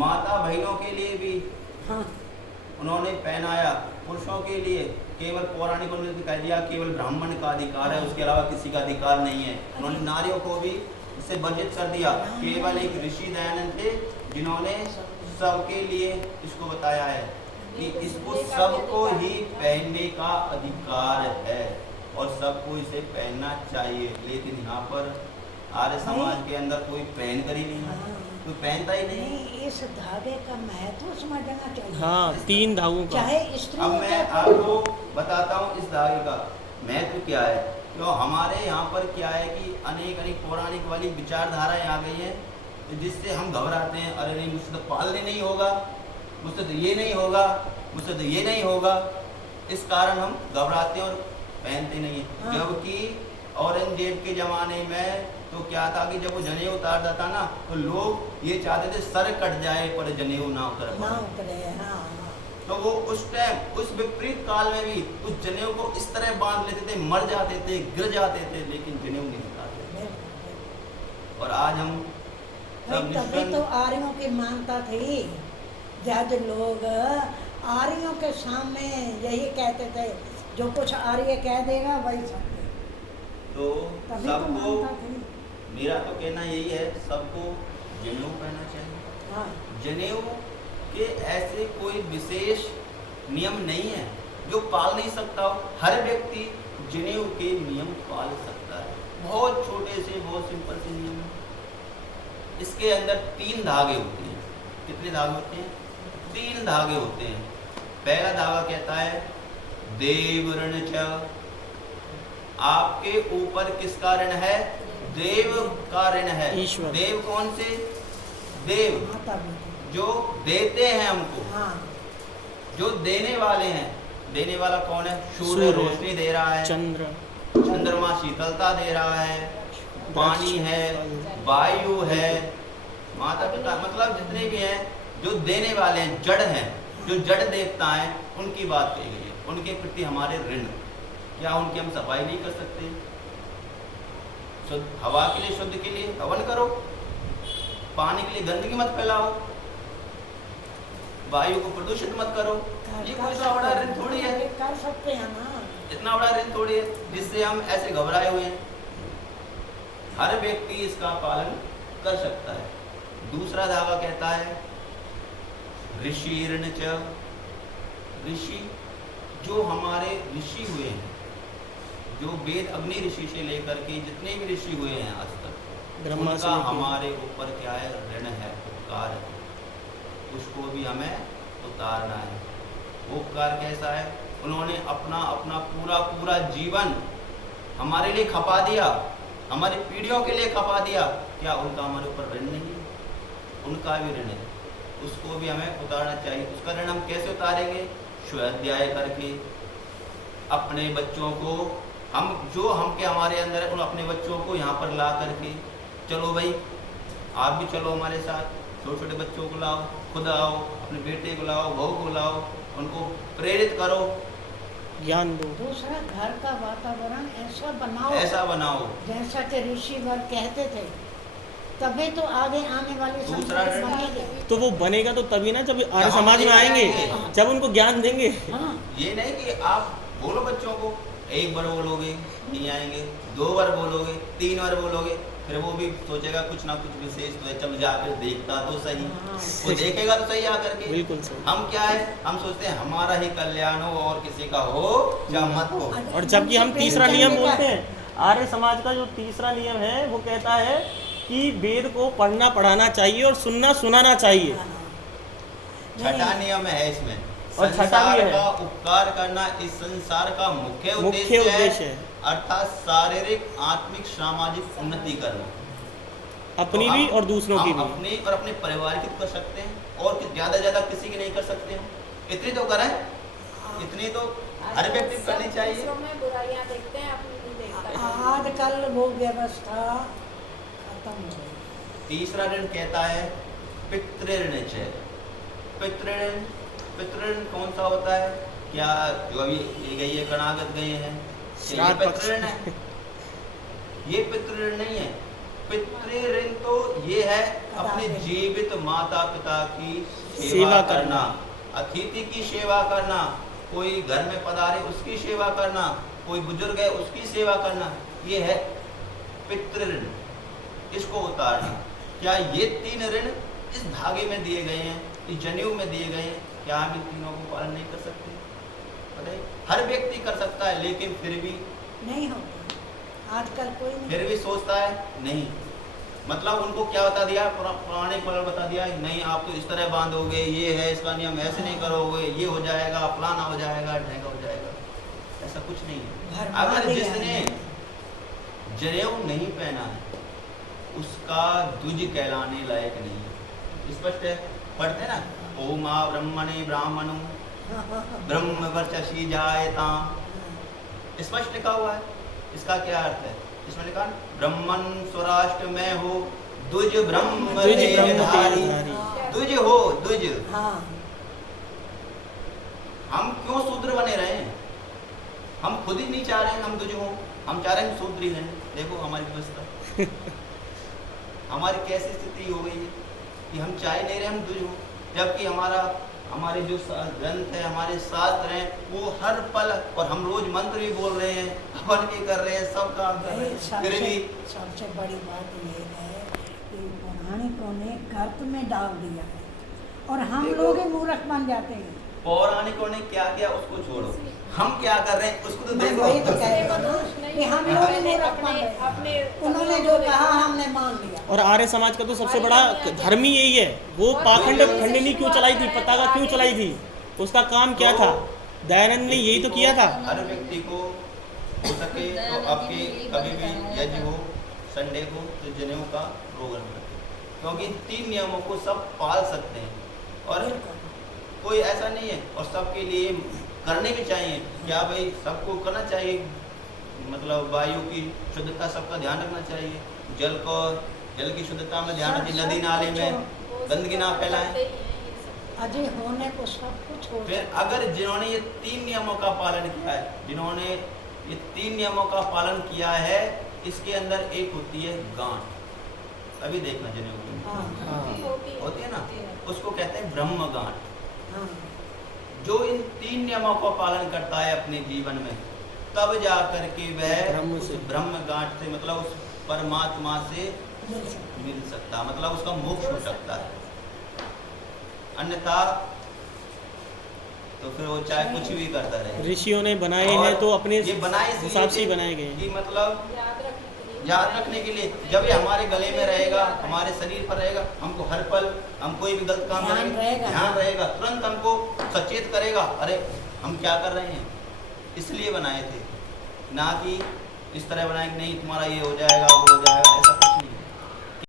माता बहनों के लिए भी हाँ उन्होंने पहनाया। पुरुषों के लिए केवल पौराणिक उन्होंने कह दिया केवल ब्राह्मण का अधिकार है, उसके अलावा किसी का अधिकार नहीं है। उन्होंने नारियों को भी इससे वर्जित कर दिया। केवल एक ऋषि दयानंद थे जिन्होंने सबके लिए इसको बताया है कि इसको सबको ही पहनने का अधिकार है और सबको इसे पहनना चाहिए। लेकिन यहाँ पर आर्य समाज के अंदर कोई पहन कर ही नहीं है, कोई पहनता ही नहीं। नहीं, इस धागे का महत्व समझना चाहिए। हाँ, 3 धागों का। चाहे स्त्री अब हो मैं चाहे आपको बताता हूँ इस धागे का महत्व क्या है। तो हमारे यहाँ पर क्या है कि अनेक अनेक पौराणिक वाली विचारधाराएं आ गई हैं, तो जिससे हम घबराते हैं, अरे नहीं मुझसे तो पालने नहीं होगा, मुझसे तो ये नहीं होगा, मुझसे तो ये नहीं होगा। इस कारण हम घबराते हैं और पहनते नहीं हैं। हाँ। जबकि औरंगजेब के ज़माने में तो क्या था कि जब वो जनेऊ उतारता था ना, तो लोग ये चाहते थे सर कट जाए पर जनेऊ ना उतर ना पाए। उतरे। हाँ तो वो उस टाइम उस विपरीत काल में भी उस जनेऊ को इस तरह बांध लेते थे, मर जाते थे, गिर जाते थे, लेकिन जनेऊ नहीं उतारते थे। और आज हम सब तभी तो आर्यों की मानता थी। जज लोग आर्यों के सामने यही कहते थे, जो कुछ आर्य कह देगा वही सत्य। तो तभी तो सबको मानता थी। मेरा तो कहना यही है, सबको जनेऊ पहनना चाहिए। हाँ जनेऊ के ऐसे कोई विशेष नियम नहीं है जो पाल नहीं सकता हो। हर व्यक्ति जनेऊ के नियम पाल सकता है। बहुत छोटे से बहुत सिंपल से नियम है। इसके अंदर 3 धागे होते हैं। कितने धागे होते हैं? 3 धागे होते हैं। पहला धागा कहता है देव ऋण च। आपके ऊपर किसका ऋण है? देव का ऋण है। ईश्वर। देव कौन से? देव माता भी। जो देते हैं हमको, हाँ जो देने वाले हैं। देने वाला कौन है? सूर्य सूर्य, रोशनी दे रहा है, चंद्र, चंद्रमा शीतलता दे रहा है, पानी है, वायु है, माता पिता, मतलब जितने भी हैं जो देने वाले हैं, जड़ हैं, जो जड़ देवता हैं, उनकी बात कही गई है। उनके प्रति हमारे ऋण। क्या उनकी हम सफाई नहीं कर सकते? शुद्ध हवा के लिए, शुद्ध के लिए हवन करो। पानी के लिए गंदगी मत फैलाओ। वायु को प्रदूषित मत करो। ये कोई सा बड़ा ऋण थोड़ी है, कर सकते हैं ना। इतना बड़ा ऋण थोड़ी है जिससे हम ऐसे घबराए हुए हैं। हर व्यक्ति इसका पालन कर सकता है। दूसरा धागा कहता है ऋषि ऋण च। ऋषि जो हमारे ऋषि हुए हैं, जो वेद अग्नि ऋषि से लेकर के जितने भी ऋषि हुए हैं आज तक, ब्रह्मा से उनका लेके- हमारे ऊपर क्या है? ऋण है, उपकार है। उसको भी हमें उतारना है। वो उपकार कैसा है? उन्होंने अपना अपना पूरा पूरा जीवन हमारे लिए खपा दिया, हमारी पीढ़ियों के लिए खपा दिया। क्या उनका हमारे ऊपर ऋण नहीं है? उनका भी ऋण है, उसको भी हमें उतारना चाहिए। उसका ऋण हम कैसे उतारेंगे? स्वाध्याय करके, अपने बच्चों को हम जो हम के हमारे अंदर है, उन अपने बच्चों को यहाँ पर ला करके, चलो भाई आप भी चलो हमारे साथ, छोटे छोटे बच्चों को लाओ, खुद आओ, अपने बेटे को लाओ, बहू को लाओ, उनको प्रेरित करो, ज्ञान दो। दूसरा, घर का वातावरण ऐसा बनाओ, ऐसा बनाओ। जैसा कि ऋषिवर कहते थे, तभी तो आगे आने वाली दूसरा संस्कृति ऋण- बनेगी। तो वो बनेगा तो तभी ना, जब आर्य हम समाज में लेके आएंगे, आएंगे। जब उनको ज्ञान देंगे। हाँ ये नहीं कि आप बोलो बच्चों को, 1 बार बोलोगे नहीं आएंगे, 2 बार बोलोगे, 3 बार बोलोगे, फिर वो भी सोचेगा कुछ ना कुछ विशेष तो है, चल जाकर देखता तो सही। हाँ। वो देखेगा तो सही आकर के। बिल्कुल सही। हम क्या है, हम सोचते हैं हमारा ही कल्याण हो और किसी का हो या मत हो। और जबकि हम तीसरा नियम बोलते हैं, आर्य समाज का जो तीसरा नियम है वो कहता है कि वेद को पढ़ना पढ़ाना चाहिए और सुनना सुनाना चाहिए। छठा नियम है इसमें, और छठा संसार भी है। का उपकार करना इस संसार का मुख्य मुख्य उद्देश्य उद्देश्य है, है। अर्थात शारीरिक, आत्मिक, सामाजिक उन्नति करना। अपनी तो भी हम- और दूसरों की हम भी। अपने और अपने परिवार की तो कर सकते हैं, और ज्यादा ज्यादा किसी की नहीं कर सकते हम। इतनी तो करें, इतनी तो हर व्यक्ति को करनी चाहिए। दूसरों में बुराइयां देखते हैं, अपनी नहीं देखते। आजकल वो व्यवस्था खत्म हो गई। तीसरा ऋण कहता है पितृऋण च। पितृऋण, पितृऋण कौन सा होता है? क्या जो अभी ये गई है, गणागत गए हैं, क्या ये श्राद्ध पक्ष। पितृऋण है? ये पितृऋण नहीं है। पितृ ऋण तो ये है अपने जीवित माता पिता की सेवा सेवा करना, अतिथि की सेवा करना, कोई घर में पधारे उसकी सेवा करना, कोई बुजुर्ग है उसकी सेवा करना, ये है पितृ ऋण। इसको उतारना। क्या ये 3 ऋण इस धागे में दिए गए हैं, इस जनेऊ में दिए गए हैं, क्या हम इन तीनों को पालन नहीं कर सकते? बताइए। हर व्यक्ति कर सकता है, लेकिन फिर भी नहीं होता आजकल कोई नहीं। फिर भी सोचता है नहीं। मतलब उनको क्या बता दिया, पुराने पल बता दिया, नहीं आप तो इस तरह बांधोगे, ये है इसका नियम, ऐसे नहीं करोगे, ये हो जाएगा, फलाना हो जाएगा, ढेंगा हो जाएगा। ऐसा कुछ नहीं है। अगर जिसने जनेऊ नहीं पहना है उसका द्विज कहलाने लायक नहीं है। स्पष्ट है, पढ़ते ना, ओम ब्रह्मणे ब्राह्मणो ब्रह्म वर्चसी जायता, स्पष्ट लिखा हुआ है। इसका क्या अर्थ है? इसमें लिखा ब्रह्मन स्वराष्ट्र में हो, द्विज ब्रह्म तेजधारी। द्विज हो, द्विज। हाँ। हम क्यों शूद्र बने रहे हैं? हम खुद ही नहीं चाह रहे हैं हम द्विज हो, हम चाह रहे हैं शूद्र ही रहें। देखो हमारी व्यवस्था हमारी कैसी स्थिति हो गई है कि हम चाह नहीं रहे हम द्विज हो, जबकि हमारे जो ग्रंथ है, हमारे शास्त्र हैं, वो हर पल, और हम रोज मंत्र भी बोल रहे हैं, हवन भी कर रहे हैं, सब काम कर रहे हैं, फिर भी सबसे बड़ी बात ये है कि पौराणिकों ने गर्त में डाल दिया है और हम लोग ही मूर्ख बन जाते हैं। पौराणिकों ने क्या किया उसको छोड़ो, हम क्या कर रहे हैं उसको तो मैं देखो। वही तो कह रही हूँ ना कि हम लोग ही मूर्ख बन गए। उन्होंने जो कहा हमने मान लिया। और आर्य समाज का तो सबसे बड़ा धर्म ही यही है। वो पाखंड खंडनी क्यों चलाई थी, पताका क्यों चलाई थी, उसका काम क्या था? दयानंद ने यही तो किया था। हर व्यक्ति को हो सके तो आपके कभी भी यज्ञ हो संडे को तो जनेऊ का प्रोग्राम रखें, क्योंकि इन 3 नियमों को सब पाल सकते हैं और कोई ऐसा नहीं है, और सबके लिए करने भी चाहिए। क्या भाई सबको करना चाहिए, मतलब वायु की शुद्धता सबका ध्यान रखना चाहिए, जल की शुद्धता में ध्यान रखिए, नदी नाले में गंदगी ना फैलाएं। अजय होने को सब कुछ हो। फिर अगर जिन्होंने ये 3 नियमों का पालन किया है, जिन्होंने ये 3 नियमों का पालन किया है, इसके अंदर एक होती है गांठ। अभी देखना जनेऊ की होती है ना, उसको कहते हैं ब्रह्म गांठ। जो इन 3 नियमों को पालन करता है अपने जीवन में, तब जा करके वह उस ब्रह्म गांठ से, मतलब उस परमात्मा से मिल सकता, मतलब उसका मोक्ष हो सकता है। अन्यथा तो फिर वो चाहे कुछ भी करता रहे। ऋषियों ने बनाए हैं तो अपने ये बनाए हिसाब से ही बनाए गए कि मतलब याद रखने के लिए, जब ये हमारे गले में रहेगा, हमारे शरीर पर रहेगा, हमको हर पल हम कोई भी गलत काम करेंगे ध्यान रहेगा, तुरंत हमको सचेत करेगा, अरे हम क्या कर रहे हैं। इसलिए बनाए थे, ना कि इस तरह बनाए कि नहीं तुम्हारा ये हो जाएगा वो हो जाएगा, ऐसा कुछ नहीं है।